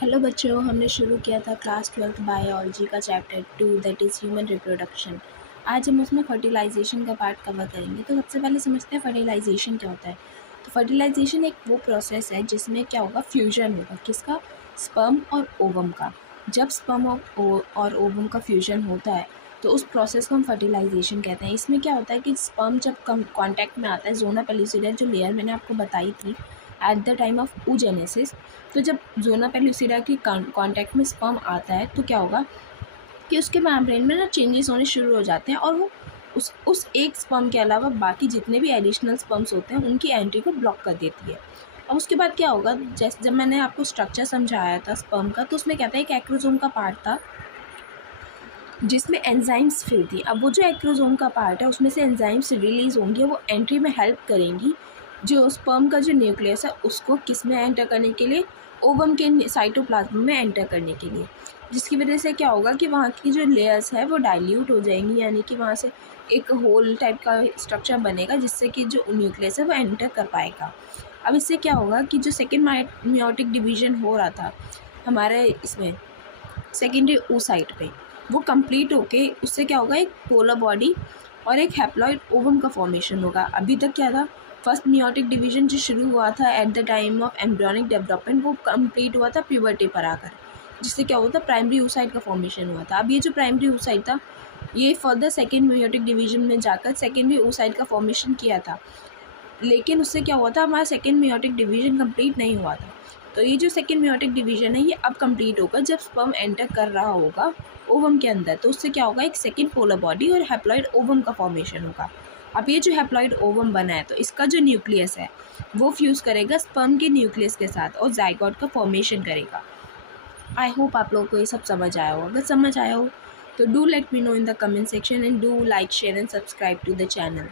Hello बच्चों, हमने शुरू किया था क्लास 12th बायोलॉजी का chapter 2 that is human reproduction. आज हम उसमें फर्टिलाइजेशन का पार्ट कवर करेंगे। तो सबसे पहले समझते हैं फर्टिलाइजेशन क्या होता है। तो फर्टिलाइजेशन एक वो प्रोसेस है जिसमें क्या होगा, फ्यूजन होगा किसका, स्पर्म और ओवम का। जब स्पर्म और ओवम का फ्यूजन होता है तो उस प्रोसेस को हम फर्टिलाइजेशन कहते हैं। इसमें क्या होता है कि स्पर्म जब कॉन्टैक्ट में आता है ज़ोना पेल्यूसिडा जो लेयर मैंने आपको बताई थी at the time of oogenesis, तो जब ज़ोना पेल्यूसिडा की कॉन्टैक्ट में स्पर्म आता है तो क्या होगा कि उसके मेम्ब्रेन में ना चेंजेस होने शुरू हो जाते हैं और वो उस एक स्पर्म के अलावा बाकी जितने भी एडिशनल स्पर्म्स होते हैं उनकी एंट्री को ब्लॉक कर देती है। और उसके बाद क्या होगा, जैसे जब मैंने आपको स्ट्रक्चर समझाया था स्पर्म का, तो उसमें क्या था, एक एक्रोसोम का पार्ट था जिसमें एंजाइम्स फिल थी। अब वो जो एक्रोसोम का पार्ट है उसमें से एंजाइम्स रिलीज़ होंगे, वो एंट्री में हेल्प करेंगी जो स्पर्म का जो न्यूक्लियस है उसको किस में एंटर करने के लिए, ओवम के साइटोप्लाज्म में एंटर करने के लिए। जिसकी वजह से क्या होगा कि वहाँ की जो लेयर्स है वो डाइल्यूट हो जाएंगी, यानी कि वहाँ से एक होल टाइप का स्ट्रक्चर बनेगा जिससे कि जो न्यूक्लियस है वो एंटर कर पाएगा। अब इससे क्या होगा कि जो सेकेंड मियोटिक डिवीजन हो रहा था हमारे इसमें सेकेंडरी oocyte पे, वो कंप्लीट होके उससे क्या होगा, एक पोलर बॉडी और एक हैप्लॉइड ओवम का फॉर्मेशन होगा। अभी तक क्या था, फर्स्ट मियोटिक डिवीजन जो शुरू हुआ था at the time of embryonic development, वो कंप्लीट हुआ था प्यूबर्टी पर आकर, जिससे क्या हुआ था, प्राइमरी oocyte का फॉर्मेशन हुआ था। अब ये जो प्राइमरी oocyte था ये फर्दर सेकेंड मियोटिक डिवीजन में जाकर सेकेंडरी oocyte का फॉर्मेशन किया था, लेकिन उससे क्या हुआ था, हमारा सेकेंड मियोटिक डिवीजन कंप्लीट नहीं हुआ था। तो ये जो सेकेंड मियोटिक डिवीजन है ये अब कंप्लीट होगा जब स्पर्म एंटर कर रहा होगा ओवम के अंदर, तो उससे क्या होगा, एक सेकेंड पोलर बॉडी और हैप्लॉइड ओवम का फॉर्मेशन होगा। अब ये जो हैप्लॉइड ओवम बना है तो इसका जो न्यूक्लियस है वो फ्यूज़ करेगा स्पर्म के न्यूक्लियस के साथ और जाइगोट का फॉर्मेशन करेगा। आई होप आप लोगों को ये सब समझ आया हो। अगर समझ आया हो तो do let me know in the comment section and do like, share and subscribe to the channel.